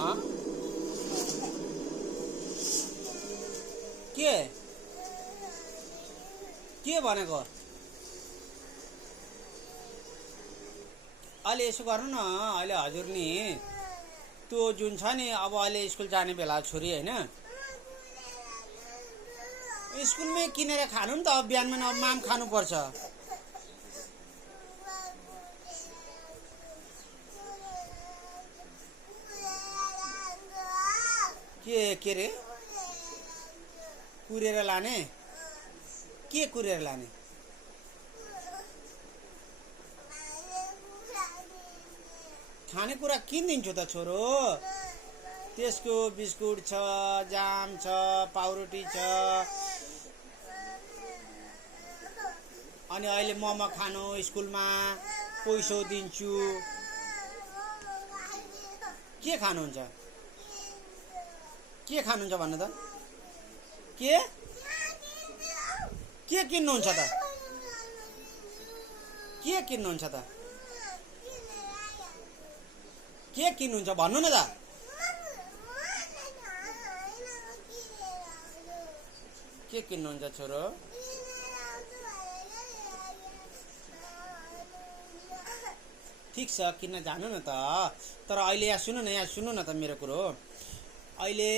हाँ के भनेको अहिले यसो गर्नु न अहिले हजुर नि त्यो जुन छ नि अब अहिले स्कुल जाने बेला छोरी हैन स्कुलमै किनेर खानु नि त अब बिहानमा अब माम खानु पर्छ के रे कुरेर लाने के कुरेर लाने खानेकुरा किनिदिन्छु त छोरो त्यसको बिस्कुट छ जाम छ पाउरोटी छ अनि अहिले मोमो खानु स्कुलमा पैसो दिन्छु के खानुहुन्छ भन्नु त के किन्नुहुन्छ त के किन्नुहुन्छ भन्नु न त के किन्नुहुन्छ छोरो ठीक छ किन्न जानु न त तर अहिले यहाँ सुन्नु न त मेरो कुरो अहिले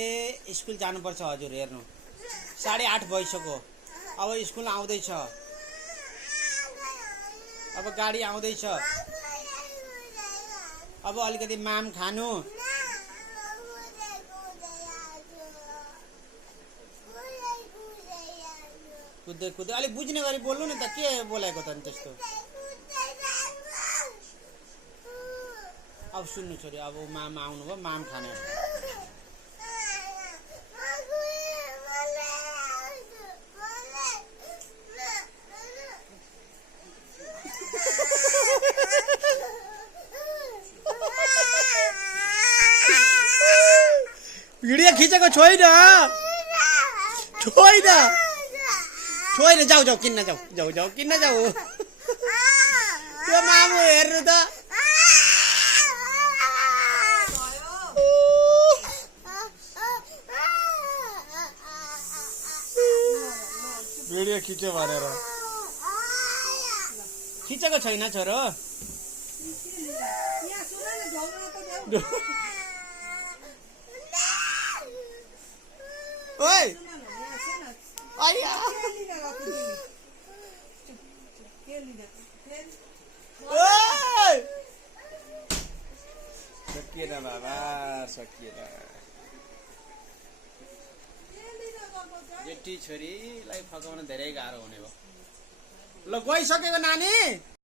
स्कुल जानुपर्छ हजुर हेर्नु 8:30 भइसक्यो अब स्कुल आउँदैछ अब गाडी आउँदैछ अब अलिकति माम खानु कुद्दै अलिक बुझ्ने गरी बोल्नु नि त के बोलाएको त नि त्यस्तो अब सुन्नु छोरी अब माम आउनुभयो माम खाने भिडियो खिचेको छोइन जाऊ किन्न जाऊ किन्न जाऊ त्यो मामु हेर्नु त भिडियो खिच्यो भनेर खिचेको छैन छोरो ओइ आया सकिएन बाबा सकिएन जेठी छोरीलाई फकाउन धेरै गाह्रो हुने भयो ल गइसकेको नानी